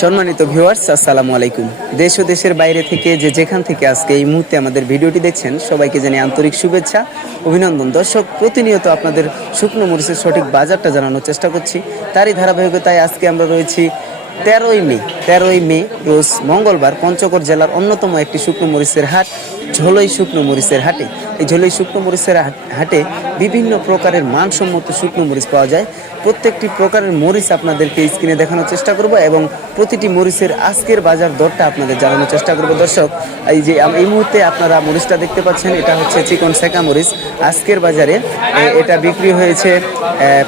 সম্মানিত ভিউয়ার্স আসসালামু আলাইকুম। দেশ ও দেশের বাইরে থেকে যে যেখান থেকে আজকে এই মুহূর্তে আমাদের ভিডিওটি দেখছেন, সবাইকে জানিয়ে আন্তরিক শুভেচ্ছা, অভিনন্দন। দর্শক, প্রতিনিয়ত আপনাদের শুকনো মরিচের সঠিক বাজারটা জানানোর চেষ্টা করছি। তারই ধারাবাহিকতায় আজকে আমরা রয়েছি তেরোই মে তেরোই মে, রোজ মঙ্গলবার পঞ্চগড় জেলার অন্যতম একটি শুকনো মরিচের হাট, ঝোলই শুকনো মরিচের হাটে। এই ঝোলই শুকনো মরিচের হাট- বিভিন্ন প্রকারের মানসম্মত শুকনো মরিচ পাওয়া যায়। প্রত্যেকটি প্রকারের মরিচ আপনাদেরকে স্ক্রিনে দেখানোর চেষ্টা করব এবং প্রতিটি মরিচের আজকের বাজার দরটা আপনাদের জানানোর চেষ্টা করব। দর্শক, এই যে এই মুহূর্তে আপনারা মরিচটা দেখতে পাচ্ছেন, এটা হচ্ছে চিকন সেকা মরিচ। আজকের বাজারে এটা বিক্রি হয়েছে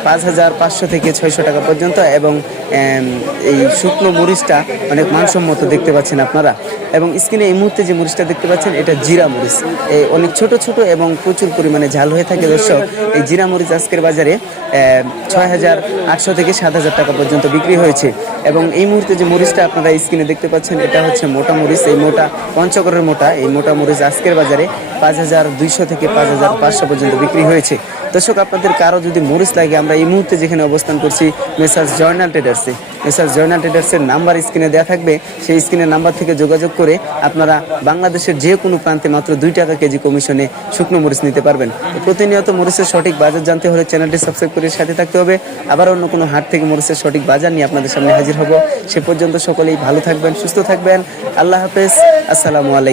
পাঁচ হাজার পাঁচশো থেকে ছয়শো টাকা পর্যন্ত এবং এই শুকনো মরিচটা অনেক মানসম্মত দেখতে পাচ্ছেন আপনারা। এবং স্ক্রিনে এই মুহূর্তে যে মরিচটা দেখতে পাচ্ছেন, এটা জিরা মরিচ। এই অনেক ছোট ছোট এবং প্রচুর পরিমাণে ঝাল হয়ে থাকে, দর্শক। এই জিরা মরিচ আজকের বাজারে ছয় হাজার আটশো থেকে সাত হাজার টাকা পর্যন্ত বিক্রি হয়েছে। এবং এই মুহূর্তে যে মরিচটা আপনারা স্ক্রিনে দেখতে পাচ্ছেন, এটা হচ্ছে মোটা মরিচ। এই মোটা পঞ্চগড়ের মোটা, এই মোটা মরিচ আজকের বাজারে পাঁচ হাজার দুইশো থেকে পাঁচ হাজার পাঁচশো পর্যন্ত বিক্রি হয়েছে। দর্শক, আপনাদের কারও যদি মরিচ লাগে, আমরা এই মুহূর্তে যেখানে অবস্থান করছি, মেসার্স জয়নাল ট্রেডার্সে। মেসার্স জয়নাল ট্রেডার্সের নাম্বার স্ক্রিনে দেওয়া থাকবে। সেই স্ক্রিনের নাম্বার থেকে যোগাযোগ করে আপনারা বাংলাদেশের যে কোনো প্রান্তে মাত্র দুই টাকা কেজি কমিশনে শুকনো মরিচ নিতে পারবেন। প্রতিনিয়ত মরিচের সঠিক বাজার জানতে হলে চ্যানেলটি সাবস্ক্রাইব করে সাথে থাকতে হবে। আবার অন্য কোনো হাট থেকে মরিচের সঠিক বাজার নিয়ে আপনাদের সামনে হাজির হব। সে পর্যন্ত সকলেই ভালো থাকবেন, সুস্থ থাকবেন। আল্লাহ হাফেজ। আসসালামু আলাইকুম।